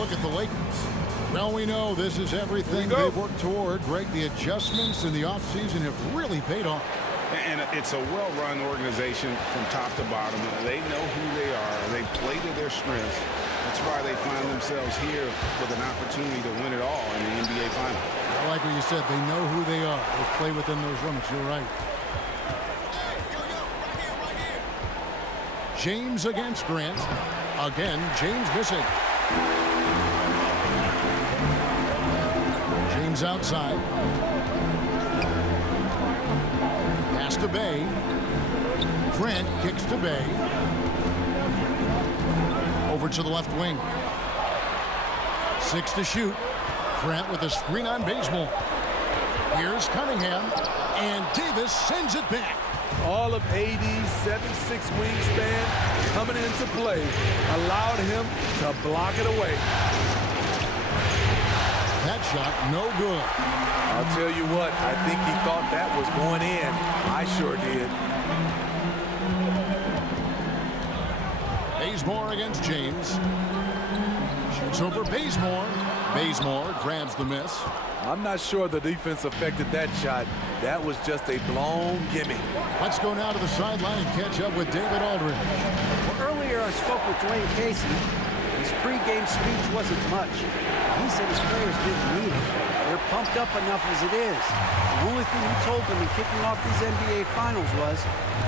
look at the Lakers. Well, we know this is everything they've worked toward. Greg, the adjustments in the offseason have really paid off. And it's a well-run organization from top to bottom. They know who they are. They play to their strengths. That's why they find themselves here with an opportunity to win it all in the NBA Finals. I like what you said. They know who they are. They play within those limits. You're right. James against Grant. Again, James missing. James outside. Pass to Bay. Grant kicks to Bay. Over to the left wing. 6 to shoot. Grant with a screen on Bazemore. Here's Cunningham. And Davis sends it back. All of AD's 7'6" wingspan coming into play allowed him to block it away. That shot, no good. I'll tell you what, I think he thought that was going in. I sure did. Bazemore against James. Shoots over Bazemore. Bazemore grabs the miss. I'm not sure the defense affected that shot. That was just a blown gimme. Let's go now to the sideline and catch up with David Aldridge. Well, earlier I spoke with Dwayne Casey. His pregame speech wasn't much. He said his players didn't need it. They're pumped up enough as it is. The only thing he told them in kicking off these NBA Finals was,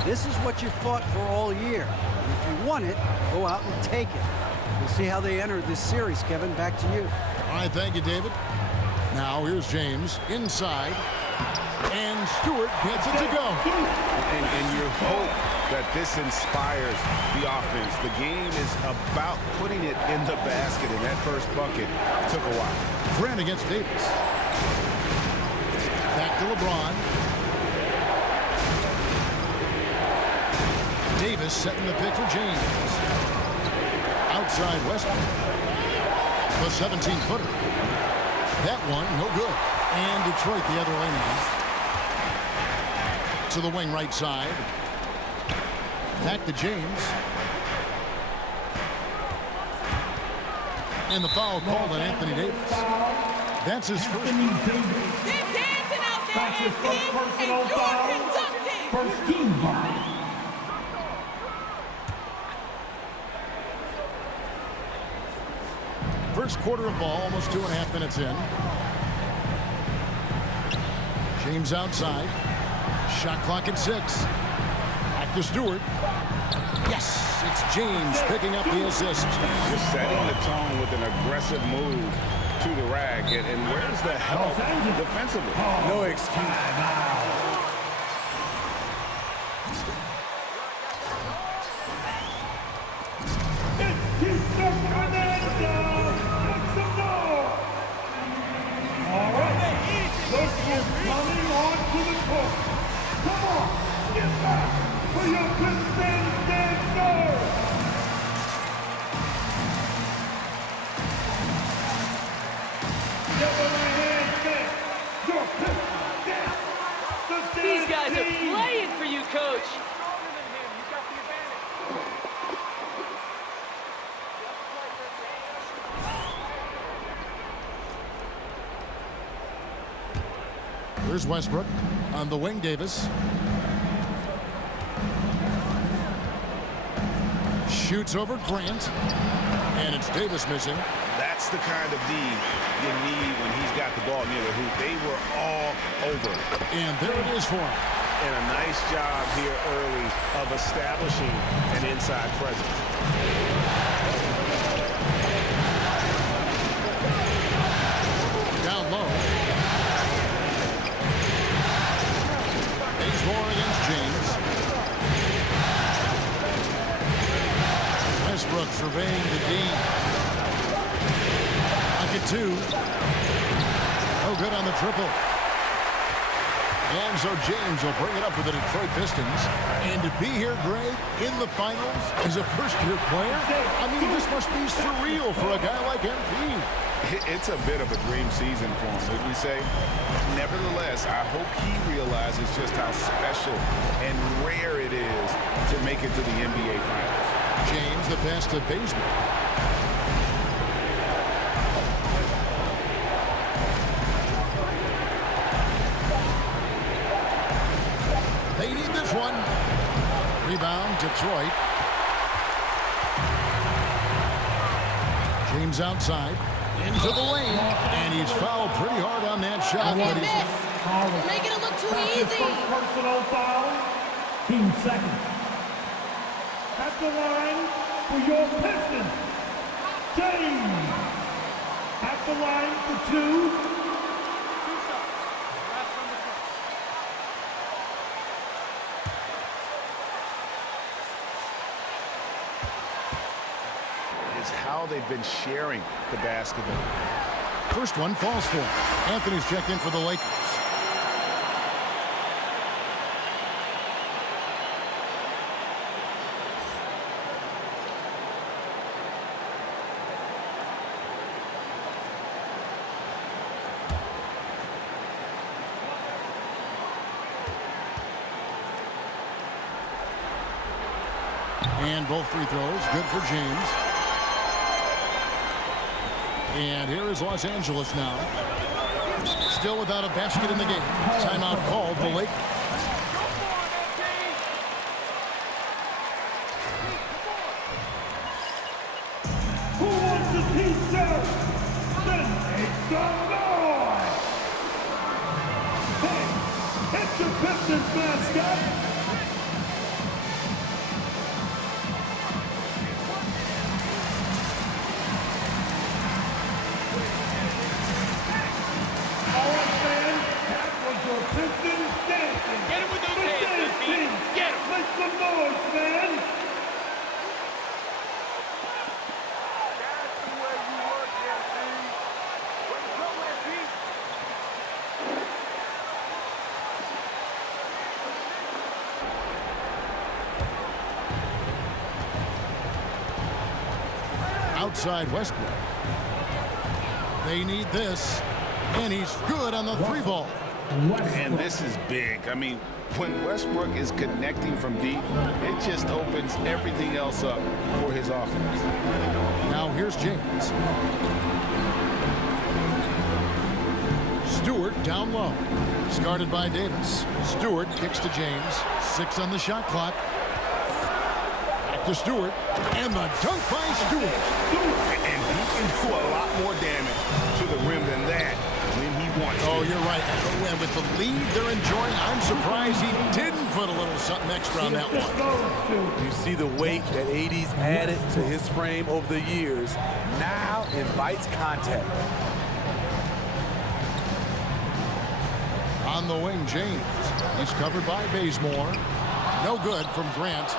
this is what you fought for all year. And if you want it, go out and take it. We'll see how they enter this series, Kevin. Back to you. All right, thank you, David. Now here's James inside. And Stewart gets it to go. And you hope that this inspires the offense. The game is about putting it in the basket, and that first bucket took a while. Grant against Davis. Back to LeBron. Davis setting the pick for James. Outside Westbrook. The 17-footer. That one, no good. And Detroit the other way now. To the wing right side. Back to James. And the foul called on Anthony Davis. That's his first. They're dancing out there, That's his first personal foul. First team foul. First quarter of ball, almost 2.5 minutes in. James outside. Shot clock at 6. Back to Stewart. Yes, it's James picking up the assist. Just setting the tone with an aggressive move to the rack. And where's the help defensively? No excuse. Coming on to the court. Come on, get back for your Pistons dancer. Get the right hand man. Your Pistons dance. These guys are playing for you, Coach. Here's Westbrook on the wing. Davis shoots over Grant, and it's Davis missing. That's the kind of D you need when he's got the ball near the hoop. They were all over. And there it is for him. And a nice job here early of establishing an inside presence. Down low. Bazemore against James. Westbrook surveying the D. Pocket 2. No good on the triple. And so James will bring it up with the Detroit Pistons. And to be here, Greg, in the finals as a first-year player, I mean, this must be surreal for a guy like MP. It's a bit of a dream season for him, wouldn't you say? Nevertheless, I hope he realizes just how special and rare it is to make it to the NBA Finals. James, the pass to Bazemore. need this one. Rebound, Detroit. James outside, into the lane, and he's fouled pretty hard on that shot. But he's You're making it look too easy. First personal foul. Team second. At the line for your Pistons, James. At the line for two. Is how they've been sharing the basketball. first one falls for him. Anthony's checked in for the Lakers. And both free throws, good for James. And here is Los Angeles now. Still without a basket in the game. Timeout called the Lakers. Who wants a t-shirt? Then make some noise! Hey, it's your Pistons mascot. Pistons dancing. Get him with those hands, Pete. Get him. Make some noise, fans. That's the way you work there, Pete. Way to go there, Pete. Outside Westbrook. They need this. And he's good on the three ball. And this is big. I mean, when Westbrook is connecting from deep, it just opens everything else up for his offense. Now here's James. Stewart down low. Guarded by Davis. Stewart kicks to James. 6 on the shot clock. Back to Stewart. And the dunk by Stewart. And he can do a lot more damage to the rim than that when he wants to. Oh, you're right. And with the lead they're enjoying, I'm surprised he didn't put a little something extra on that one. You see the weight that AD's added to his frame over the years. Now invites contact. On the wing, James. He's covered by Bazemore. No good from Grant.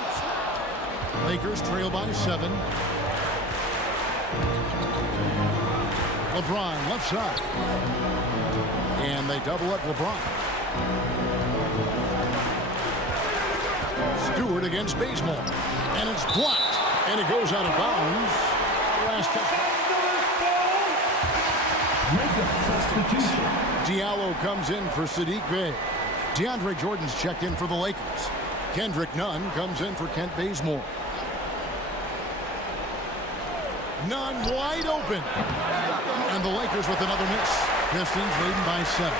Lakers trail by 7. LeBron left side. And they double up LeBron. Stewart against Bazemore. And it's blocked. And it goes out of bounds. Last touch. Diallo comes in for Sadiq Bey. DeAndre Jordan's checked in for the Lakers. Kendrick Nunn comes in for Kent Bazemore. Nunn wide open. And the Lakers with another miss. Pistons leading by 7.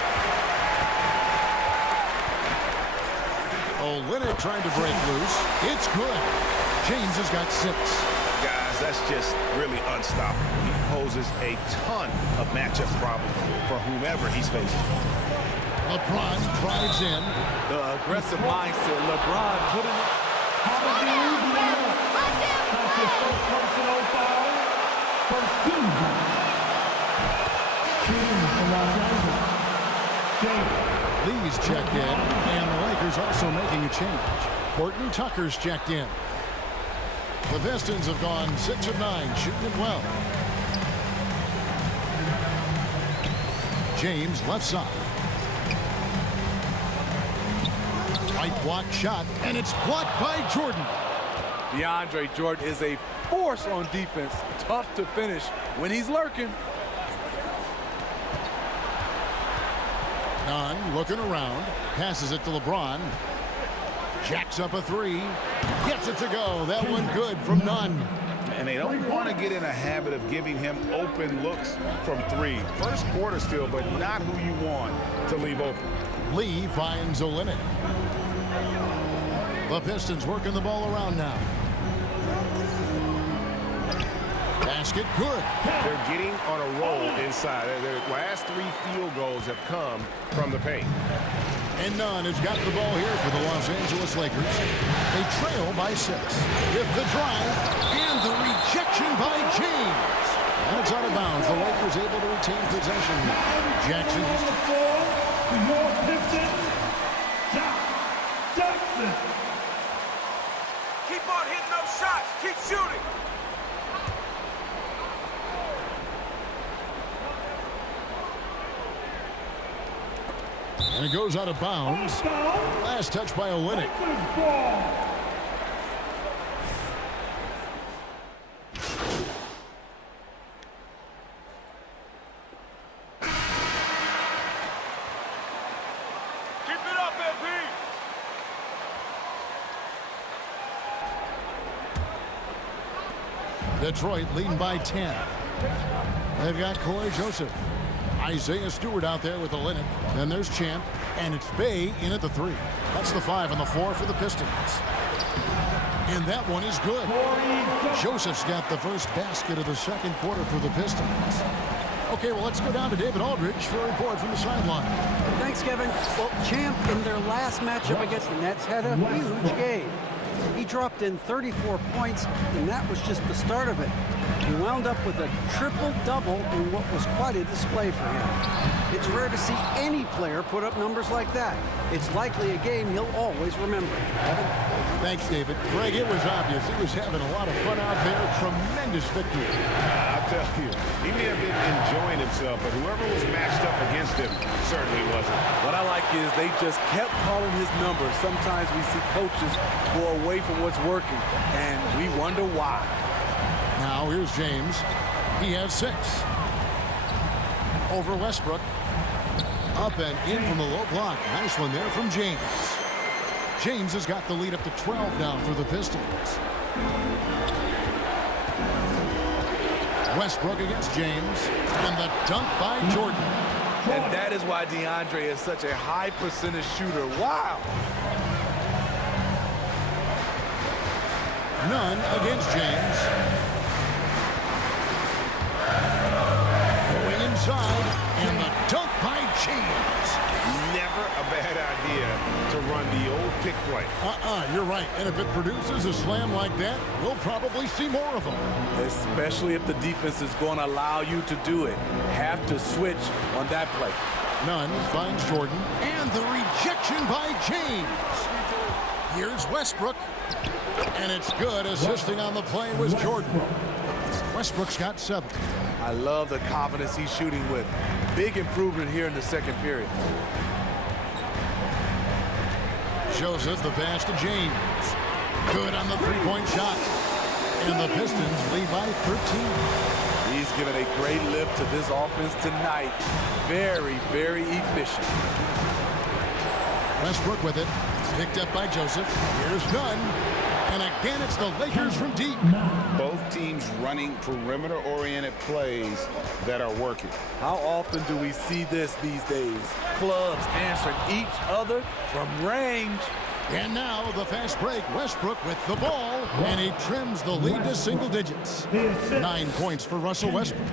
Leonard trying to break loose. It's good. James has got 6. Guys, that's just really unstoppable. He poses a ton of matchup problems for whomever he's facing. LeBron drives in. The aggressive mindset. LeBron putting it. That's your first personal foul. First team. Shooting for Los Angeles. James. Lee's checked in, and the Lakers also making a change. Horton Tucker's checked in. The Pistons have gone 6 of 9, shooting it well. James left side. White block shot, and it's blocked by Jordan. DeAndre Jordan is a force on defense. Tough to finish when he's lurking. Nunn looking around, passes it to LeBron. Jacks up a 3, gets it to go. That one good from Nunn. And they don't want to get in a habit of giving him open looks from 3. First quarter still, but not who you want to leave open. Lee finds Olynyk. The Pistons working the ball around now. Basket good. They're getting on a roll inside. Their last 3 field goals have come from the paint. And Nunn has got the ball here for the Los Angeles Lakers. They trail by 6. With the drive and the rejection by James. And it's out of bounds. The Lakers able to retain possession. Jackson. For your Pistons, Jackson. Keep on hitting those shots. Keep shooting. And it goes out of bounds. Last touch by Olynyk. Keep it up, MP. Detroit leading by 10. They've got Corey Joseph. Isaiah Stewart out there with Olynyk. Then there's Champ. And it's Bay in at the 3. That's the 5 on the floor for the Pistons. And that one is good. Joseph's got the first basket of the second quarter for the Pistons. Okay, well, let's go down to David Aldridge for a report from the sideline. Thanks, Kevin. Well, Champ in their last matchup against the Nets had a huge game. He dropped in 34 points, and that was just the start of it. He wound up with a triple-double in what was quite a display for him. It's rare to see any player put up numbers like that. It's likely a game he'll always remember. Kevin? Thanks, David. Greg, it was obvious. He was having a lot of fun out there. Tremendous victory. I'll tell you, he may have been enjoying himself, but whoever was matched up against him certainly wasn't. What I like is they just kept calling his number. Sometimes we see coaches go away from what's working, and we wonder why. Now here's James. He has 6. Over Westbrook. Up and in from the low block. Nice one there from James. James has got the lead up to 12 now for the Pistons. Westbrook against James. And the dunk by Jordan. And that is why DeAndre is such a high percentage shooter. Wow. Nunn against James. Going inside. And the dunk by James. Never a bad idea to run the old pick play. You're right. And if it produces a slam like that, we'll probably see more of them. Especially if the defense is going to allow you to do it. Have to switch on that play. Nunn finds Jordan. And the rejection by James. Here's Westbrook. And it's good. Assisting on the play was Jordan. Westbrook's got 7. I love the confidence he's shooting with. Big improvement here in the second period. Joseph, the pass to James. Good on the three-point shot. And the Pistons lead by 13. He's given a great lift to this offense tonight. Very, very efficient. Westbrook with it. Picked up by Joseph. Here's Nunn. And again, it's the Lakers from deep. Both teams running perimeter-oriented plays that are working. How often do we see this these days? Clubs answering each other from range. And now the fast break. Westbrook with the ball. And he trims the lead to single digits. 9 points for Russell Westbrook.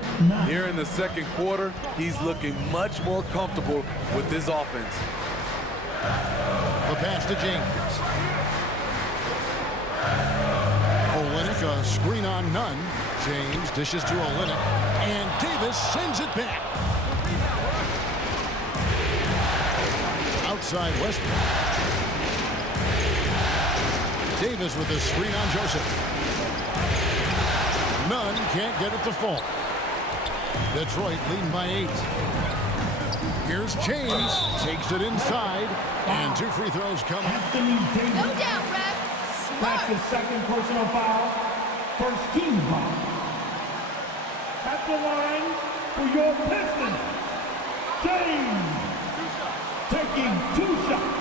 Here in the second quarter, he's looking much more comfortable with this offense. The pass to James. Olynyk, a screen on Nunn. James dishes to Olynyk. And Davis sends it back. Outside Westbrook. Davis with a screen on Joseph. Nunn can't get it to fall. Detroit leading by 8. Here's James. Takes it inside. And 2 free throws coming. No doubt, Ref. That's his second personal foul. First team foul. At the line for your Pistons, James. Taking 2 shots.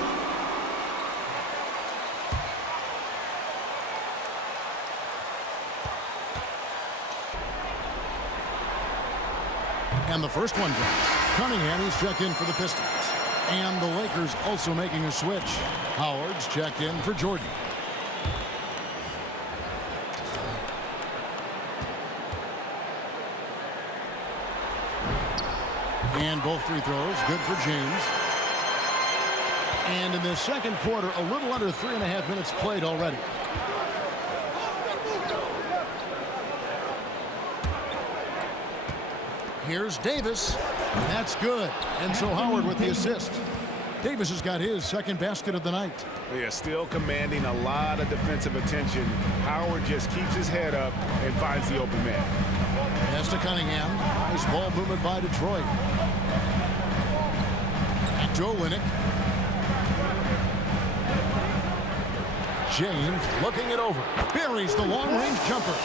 And the first one drops. Cunningham is checked in for the Pistons. And the Lakers also making a switch. Howard's checked in for Jordan. And both free throws good for James. And in the second quarter, a little under 3.5 minutes played already. Here's Davis. That's good. And so Howard with the assist. Davis has got his second basket of the night. They are still commanding a lot of defensive attention. Howard just keeps his head up and finds the open man. Pass to Cunningham. Nice ball movement by Detroit. Joe Winnick. James looking it over. Buries the long-range jumper.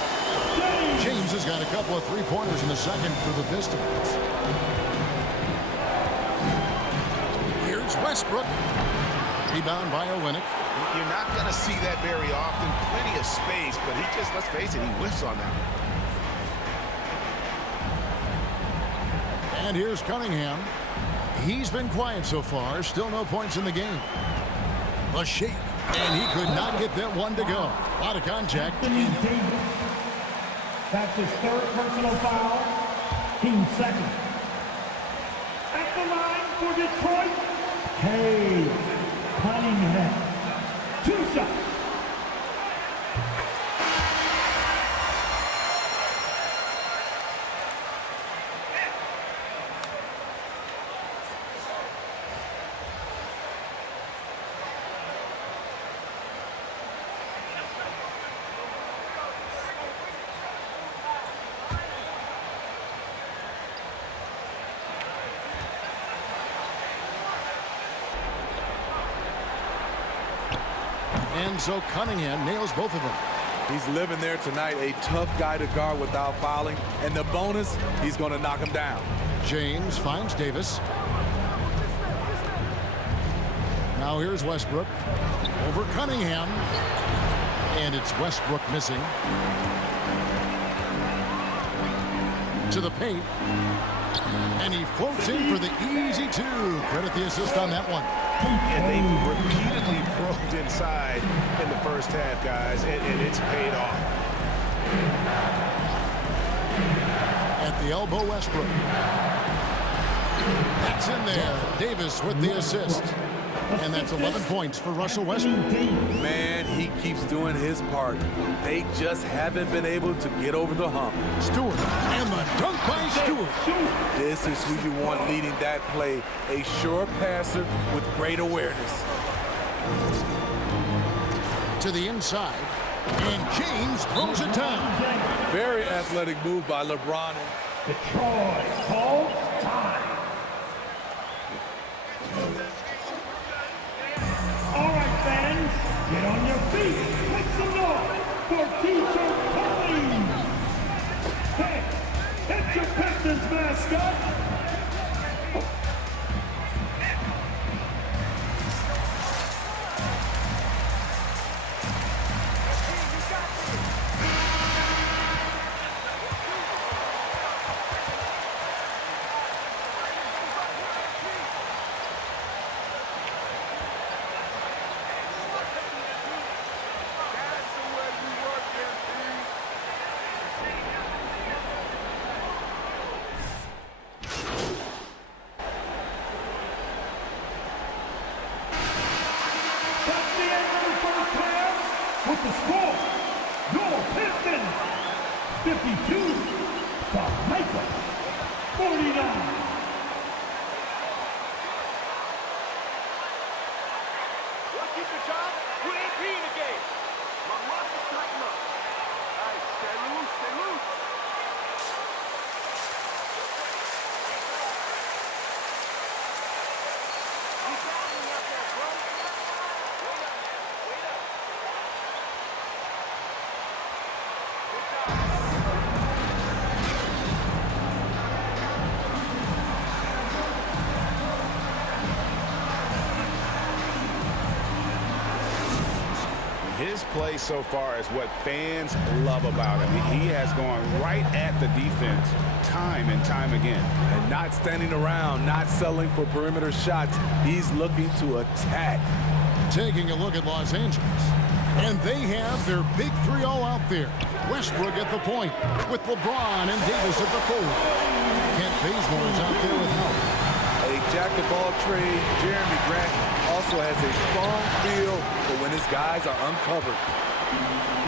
James has got a couple of three-pointers in the second for the Pistons. Here's Westbrook. Rebound by Winnick. You're not going to see that very often. Plenty of space, but he just, let's face it, he whiffs on that one. And here's Cunningham. He's been quiet so far. Still no points in the game. A shake. And he could not get that one to go. A lot of contact. That's his third personal foul. Team second. At the line for Detroit, A.K.A. Cunningham. 2 shots. And so Cunningham nails both of them. He's living there tonight, a tough guy to guard without fouling. And the bonus, he's going to knock him down. James finds Davis. Now here's Westbrook. Over Cunningham. And it's Westbrook missing. To the paint. And he floats in for the easy two. Credit the assist on that one. And they've repeatedly probed inside in the first half, guys, and it's paid off. At the elbow, Westbrook. That's in there. Davis with the assist. And that's 11 points for Russell Westbrook. Man, he keeps doing his part. They just haven't been able to get over the hump. Stewart. And the dunk by Stewart. This is who you want leading that play. A sure passer with great awareness. To the inside. And James throws it down. Very athletic move by LeBron. Detroit called time. All right, fans, get on your feet. Make some noise for T-shirt Pauline. Hey, it's your Pistons mascot. With the score, your Pistons 52 to Lakers 49. Let's keep the job. Put AP in the game. My muscles tighten up. All right, stay loose, stay loose. You got me up there, bro. Wait up, wait up. Good job. His play so far is what fans love about him. He has gone right at the defense time and time again. And not standing around, not settling for perimeter shots. He's looking to attack. Taking a look at Los Angeles. And they have their big three all out there. Westbrook at the point with LeBron and Davis at the forward. Kent Bazemore is out there with help. A jack-of-all-trades, Jeremy Grant also has a strong feel for when his guys are uncovered.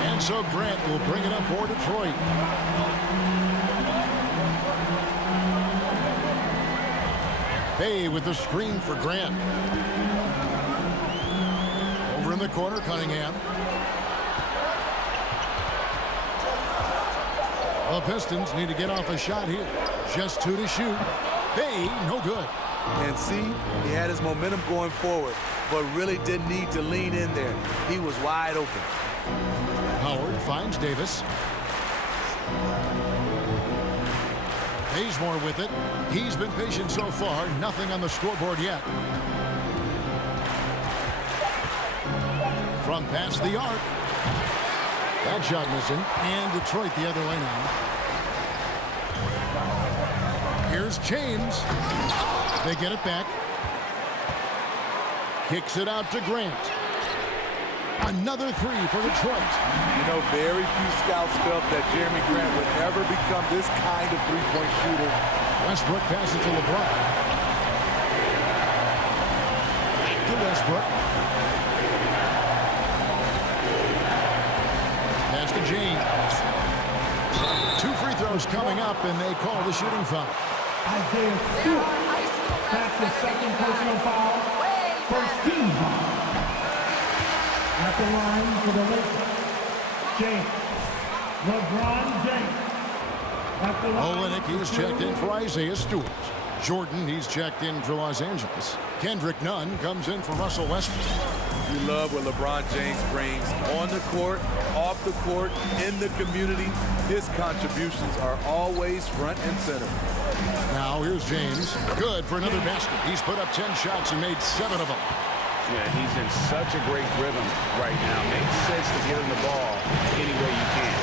And so Grant will bring it up for Detroit. Bay with the screen for Grant. Over in the corner, Cunningham. The Pistons need to get off a shot here. Just 2 to shoot. Bay, no good. And see, he had his momentum going forward, but really didn't need to lean in there. He was wide open. Howard finds Davis. Bazemore with it. He's been patient so far. Nothing on the scoreboard yet. From past the arc. That shot missing. And Detroit the other way now. Here's James. They get it back. Kicks it out to Grant. Another three for Detroit. You know, very few scouts felt that Jeremy Grant would ever become this kind of three-point shooter. Westbrook passes to LeBron. To Westbrook. Pass to James. 2 free throws coming up, and they call the shooting foul. Isaiah Stewart. That's his second personal foul. First team foul. At the line for the Lakers, James. LeBron James. At the line. Olynyk, he's checked in for Isaiah Stewart. Jordan, he's checked in for Los Angeles. Kendrick Nunn comes in for Russell Westbrook. You love what LeBron James brings on the court, off the court, in the community. His contributions are always front and center. Now here's James. Good for another basket. He's put up 10 shots and made 7 of them. Yeah, he's in such a great rhythm right now. Makes sense to get him the ball any way you can.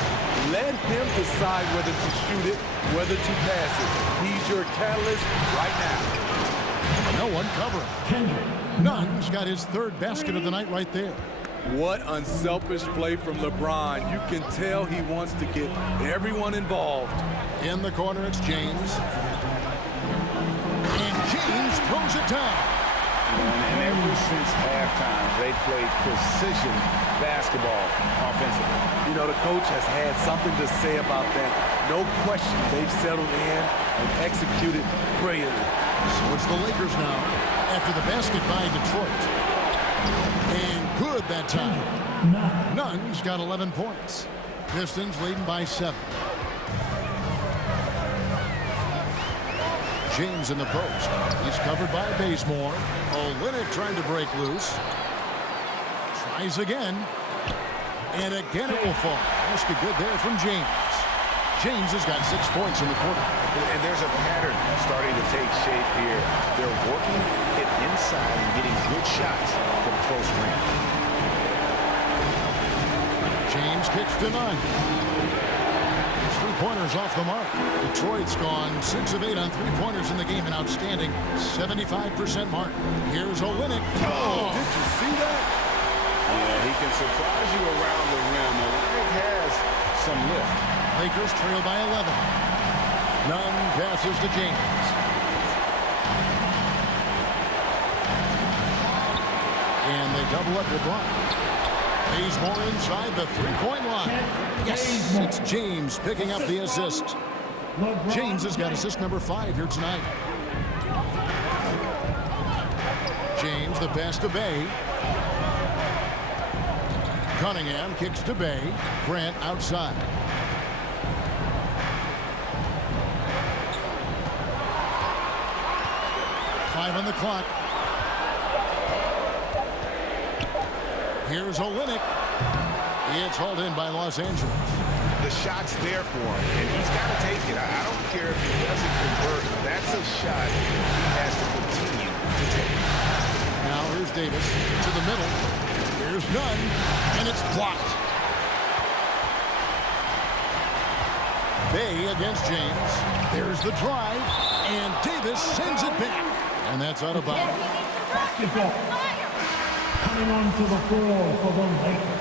Let him decide whether to shoot it, whether to pass it. He's your catalyst right now. No one covering. Nunn's got his 3rd basket of the night right there. What unselfish play from LeBron. You can tell he wants to get everyone involved. In the corner, it's James. And James throws it down. And ever since halftime, they played precision basketball offensively. You know, the coach has had something to say about that. No question, they've settled in and executed brilliantly. So it's the Lakers now after the basket by Detroit. And good that time. Nunn's got 11 points. Pistons leading by 7. James in the post. He's covered by Bazemore. Olynyk trying to break loose. Tries again. And again it will fall. Basket good there from James. James has got 6 points in the quarter. And there's a pattern starting to take shape here. They're working it inside and getting good shots from close range. James kicks to Nunn. His 3-pointers off the mark. Detroit's gone 6 of 8 on 3-pointers in the game, an outstanding 75% mark. Here's Olynyk. Oh, did you see that? Yeah, he can surprise you around the rim. Olynyk has some lift. Lakers trail by 11. Nunn passes to James. And they double up LeBron. Bazemore inside the 3-point line. Yes, it's James picking up the assist. James has got assist number 5 here tonight. James, the pass to Bay. Cunningham kicks to Bay. Grant outside. Five on the clock. Here's Olynyk. It's hauled in by Los Angeles. The shot's there for him, and he's got to take it. I don't care if he doesn't convert. That's a shot he has to continue to take. Now here's Davis to the middle. There's none, and it's blocked. Bay against James. There's the drive, and Davis sends it back. And that's out of bounds. Basketball. Coming on to the floor for the Lakers.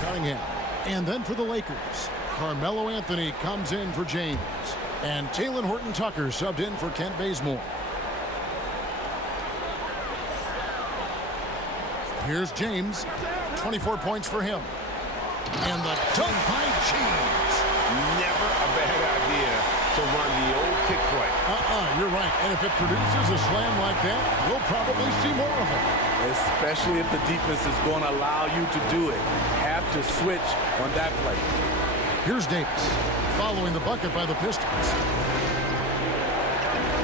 Cunningham. And then for the Lakers, Carmelo Anthony comes in for James. And Talen Horton-Tucker subbed in for Kent Bazemore. Here's James. 24 points for him. And the dunk by James. Never a bad idea to run the old kick play. You're right. And if it produces a slam like that, we'll probably see more of it. Especially if the defense is going to allow you to do it. Have to switch on that play. Here's Davis, following the bucket by the Pistons.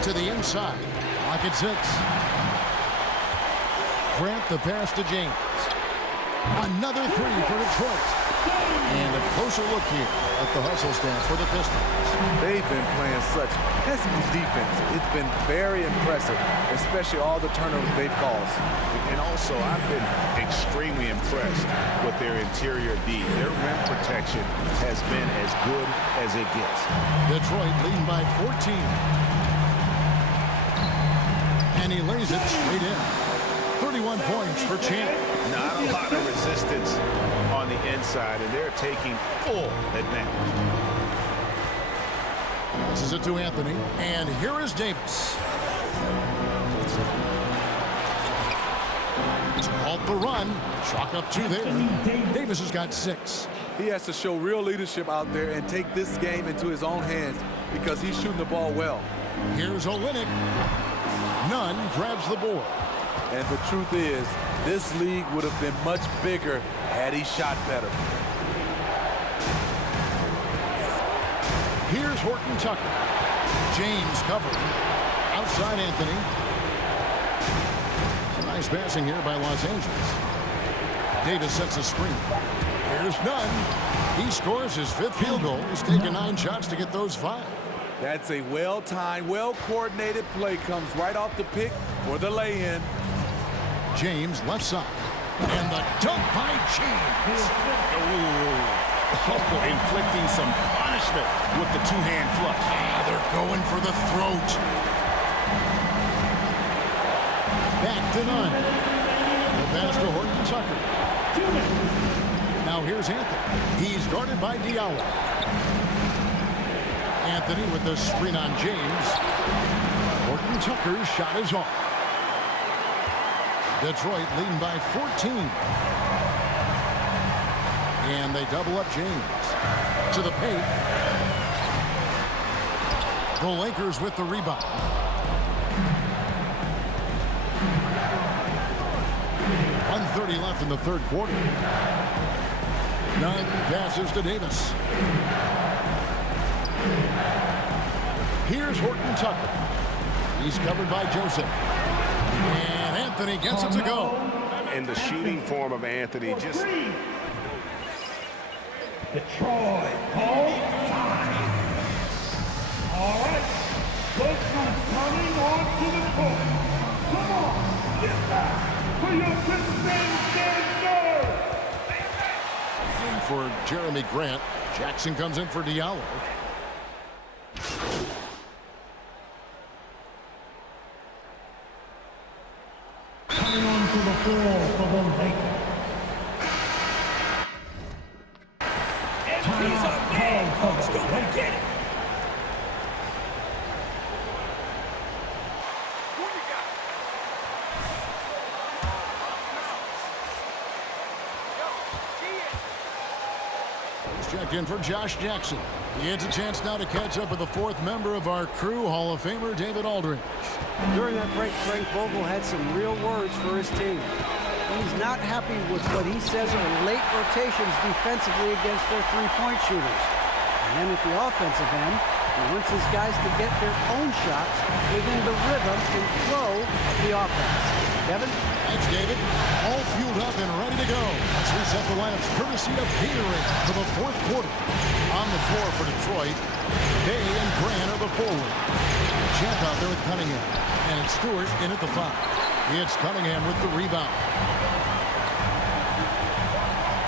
To the inside. Lock at 6. Grant the pass to James. Another three for Detroit. And a closer look here at the hustle stats for the Pistons. They've been playing such pesky defense. It's been very impressive, especially all the turnovers they've caused. And also, I've been extremely impressed with their interior D. Their rim protection has been as good as it gets. Detroit leading by 14. And he lays it straight in. 31 points for Champ. Not a lot of resistance on the inside, and they're taking full advantage. Passes it to Anthony, and here is Davis. To halt the run, chalk up 2 there. Davis has got 6. He has to show real leadership out there and take this game into his own hands because he's shooting the ball well. Here's Olynyk. Nunn grabs the board. And the truth is, this league would have been much bigger had he shot better. Here's Horton-Tucker. James covering. Outside Anthony. Nice passing here by Los Angeles. Davis sets a screen. Here's Nunn. He scores his 5th field goal. He's taken 9 shots to get those 5. That's a well-timed, well-coordinated play. Comes right off the pick for the lay-in. James left side. And the dunk by James. Inflicting some punishment with the 2-hand flush. They're going for the throat. Back to Nunn. The pass to Horton-Tucker. Now here's Anthony. He's guarded by Diallo. Anthony with the screen on James. Horton-Tucker's shot is off. Detroit leading by 14. And they double up James. To the paint. The Lakers with the rebound. .130 left in the 3rd quarter. Nunn passes to Davis. Here's Horton-Tucker. He's covered by Joseph. And Anthony gets it to go. And the shooting form of Anthony just... Detroit, call time. All right, look who's coming onto the court. Come on, get back for your Pistons dancer. In for Jeremy Grant. Jackson comes in for Diallo. Coming onto the floor for the Lakers. And he's a man, folks. Go get it. Who you got? He's checked in for Josh Jackson. He gets a chance now to catch up with the 4th member of our crew, Hall of Famer David Aldridge. During that break, Frank Vogel had some real words for his team. He's not happy with what he says are late rotations defensively against their 3-point shooters. And then at the offensive end, he wants his guys to get their own shots within the rhythm and flow of the offense. Kevin? Thanks, David. All fueled up and ready to go. Let's reset the lineups courtesy of Gatorade for the 4th quarter. On the floor for Detroit, Bay and Grant are the forward. Champ out there with Cunningham. And Stewart in at the 5. It's Cunningham with the rebound.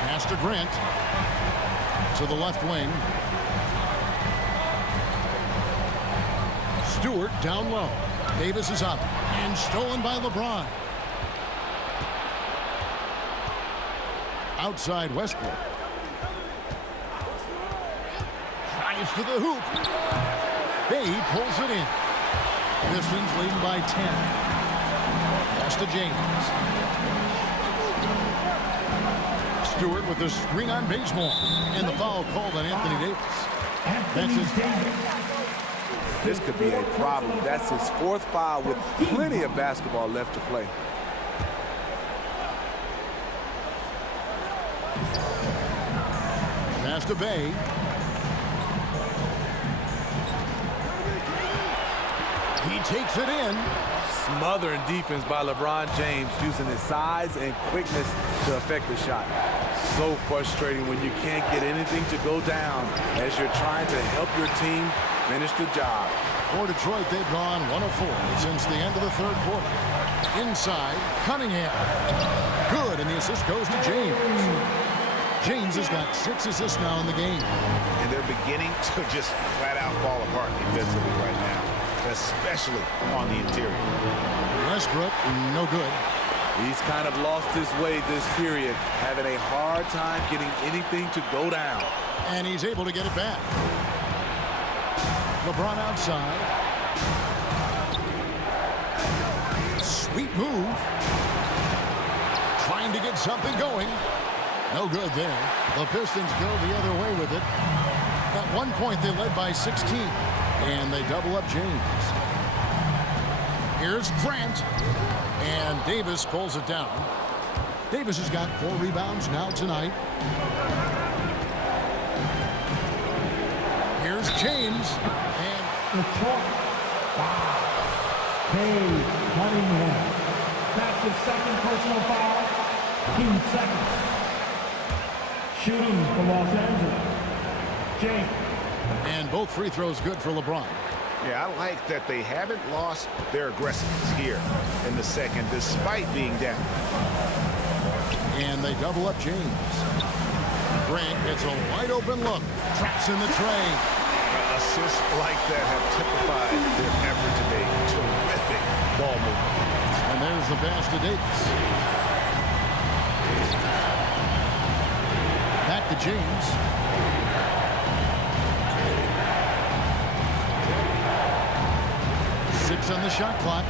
Pass to Grant. To the left wing. Stewart down low. Davis is up. And stolen by LeBron. Outside Westbrook. Drives to the hoop. Bay pulls it in. Pistons leading by 10. Pass to James. Stewart with the screen on Bazemore. And the foul called on Anthony Davis. That's his. This could be a problem. That's his fourth foul with plenty of basketball left to play. Pass to Bay. He takes it in. Smothering defense by LeBron James, using his size and quickness to affect the shot. So frustrating when you can't get anything to go down as you're trying to help your team finish the job. For Detroit, they've gone 1 of 4 since the end of the third quarter. Inside, Cunningham. Good, and the assist goes to James. James has got 6 assists now in the game. And they're beginning to just flat out fall apart defensively right now, especially on the interior. Westbrook, no good. He's kind of lost his way this period, having a hard time getting anything to go down. And he's able to get it back. LeBron outside. Sweet move. Trying to get something going. No good there. The Pistons go the other way with it. At one point, they led by 16. And they double up James. Here's Grant. And Davis pulls it down. Davis has got 4 rebounds now tonight. Here's James. And Detroit. Foul. A.K.A. Cunningham. That's his second personal foul. 15 seconds. Shooting for Los Angeles. James. And both free throws good for LeBron. Yeah, I like that they haven't lost their aggressiveness here in the second, despite being down. And they double up James. Grant gets a wide open look. Traps in the tray. Assists like that have typified their effort today. Terrific ball movement. And there's the pass to Davis. Back to James. Six on the shot clock.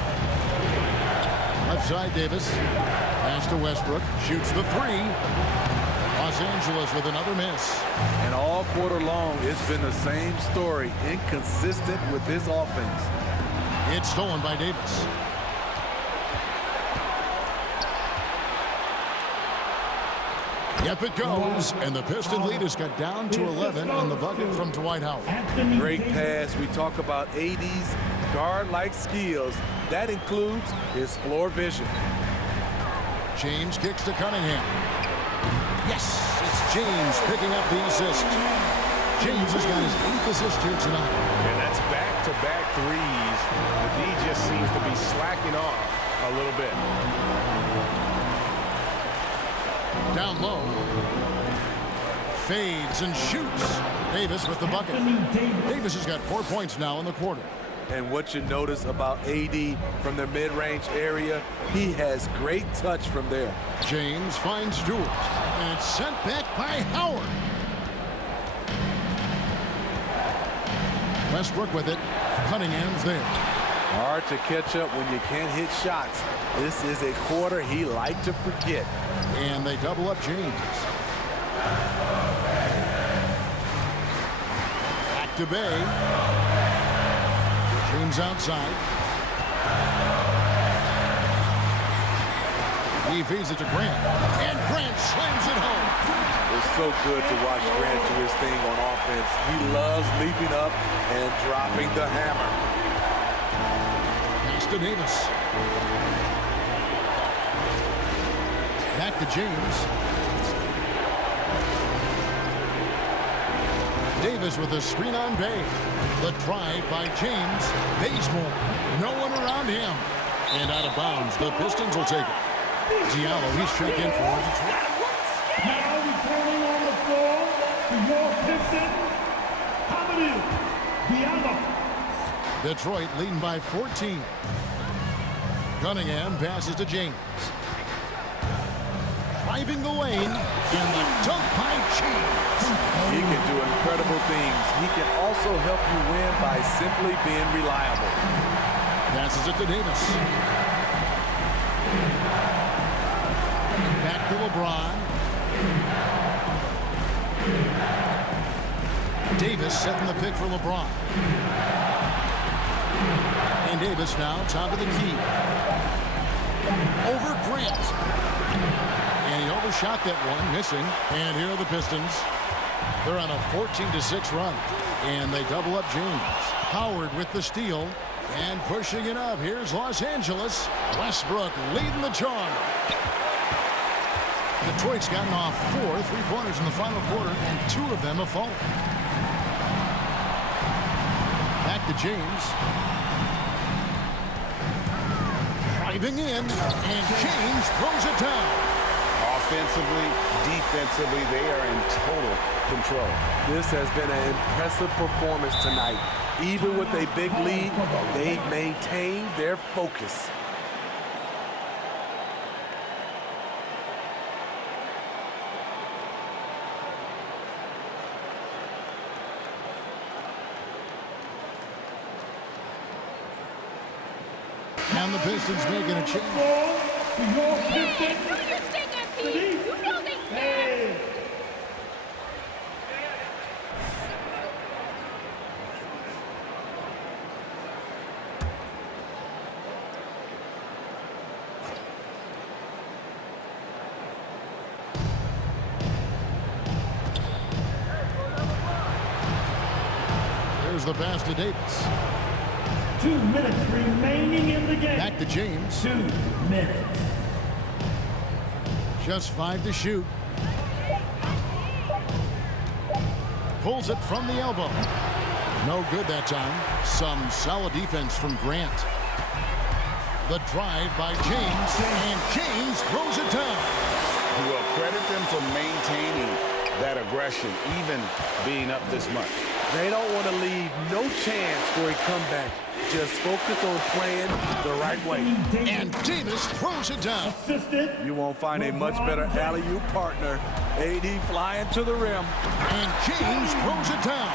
Left side Davis. Pass to Westbrook. Shoots the 3. Los Angeles with another miss. And all quarter long, it's been the same story. Inconsistent with this offense. It's stolen by Davis. Yep, it goes. And the Piston lead has got down to 11 on the bucket from Dwight Howard. Great pass. We talk about AD's guard-like skills. That includes his floor vision. James kicks to Cunningham. Yes, it's James picking up the assist. James has got his 8th assist here tonight. And that's back-to-back threes. The D just seems to be slacking off a little bit. Down low. Fades and shoots. Davis with the bucket. Davis has got 4 points now in the quarter. And what you notice about AD from the mid-range area, he has great touch from there. James finds Stewart. And it's sent back by Howard. Westbrook with it. Cunningham's there. Hard to catch up when you can't hit shots. This is a quarter he liked to forget. And they double up James. Back to Bay. James outside. He feeds it to Grant. And Grant slams it home. It's so good to watch Grant do his thing on offense. He loves leaping up and dropping the hammer. Pass to Davis. Back to James. Davis with a screen on Bay. The drive by James. Bazemore. No one around him. And out of bounds, the Pistons will take it. Diallo, he's checked in for Detroit. Now returning on the floor for your Pistons, Hamidou Diallo. Detroit leading by 14. Cunningham passes to James. Driving the lane, and the dunk by James. He can do incredible things. He can also help you win by simply being reliable. Passes it to Davis. Back to LeBron. Davis setting the pick for LeBron. And Davis now top of the key. Over Grant. And he overshot that one, missing. And here are the Pistons. They're on a 14-6 run. And they double up James. Howard with the steal. And pushing it up. Here's Los Angeles. Westbrook leading the charge. Detroit's gotten off 4 3-pointers in the final quarter, and 2 of them have fallen. Back to James. Driving in, and James throws it down. Offensively, defensively, they are in total control. This has been an impressive performance tonight. Even with a big lead, they've maintained their focus. And the Pistons making a change. For your Pistons, You know they hey. There's the pass to Davis. 2 minutes remaining in the game. Back to James. 2 minutes. Just 5 to shoot. Pulls it from the elbow. No good that time. Some solid defense from Grant. The drive by James, and James throws it down. Well, credit them for maintaining that aggression, even being up this much. They don't want to leave no chance for a comeback. Just focus on playing the right way. And Davis throws it down. Assisted. You won't find a much better alley-oop partner. AD flying to the rim. And James throws it down.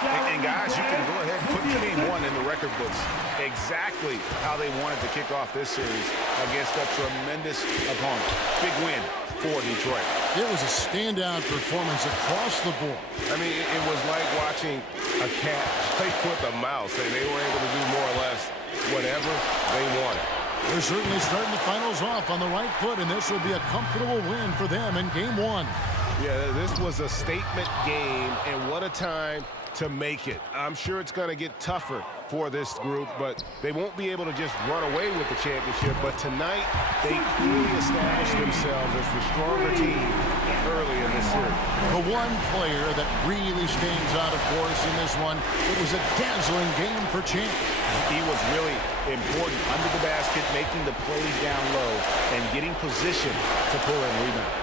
And guys, you can go ahead and put game 1 in the record books. Exactly how they wanted to kick off this series against a tremendous opponent. Big win for Detroit. It was a standout performance across the board. I mean, it was like watching a cat play with a mouse, and they were able to do more or less whatever they wanted. They're certainly starting the finals off on the right foot, and this will be a comfortable win for them in Game 1. Yeah, this was a statement game, and what a time to make it. I'm sure it's going to get tougher for this group, but they won't be able to just run away with the championship. But tonight, they clearly established themselves as the stronger team early in this series. The one player that really stands out, of course, in this one, it was a dazzling game for Champ. He was really important under the basket, making the plays down low and getting position to pull in rebounds.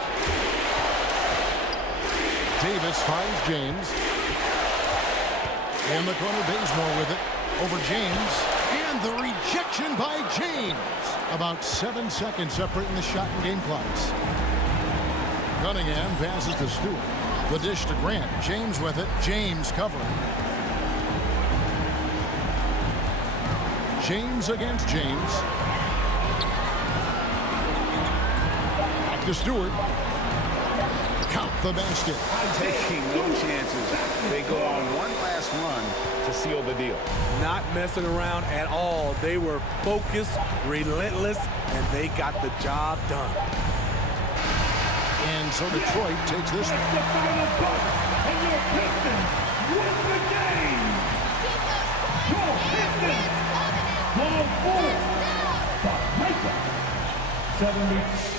Davis finds James. In the corner, Bazemore with it. Over James. And the rejection by James. About 7 seconds separating the shot and game clocks. Cunningham passes to Stewart. The dish to Grant. James with it. James covering. James against James. Back to Stewart. Count the basket. Taking no chances. They go on one last run to seal the deal. Not messing around at all. They were focused, relentless, and they got the job done. And so Detroit takes this That's the final buck, and your Pistons win the game. Your Pistons 104. The Maker 70.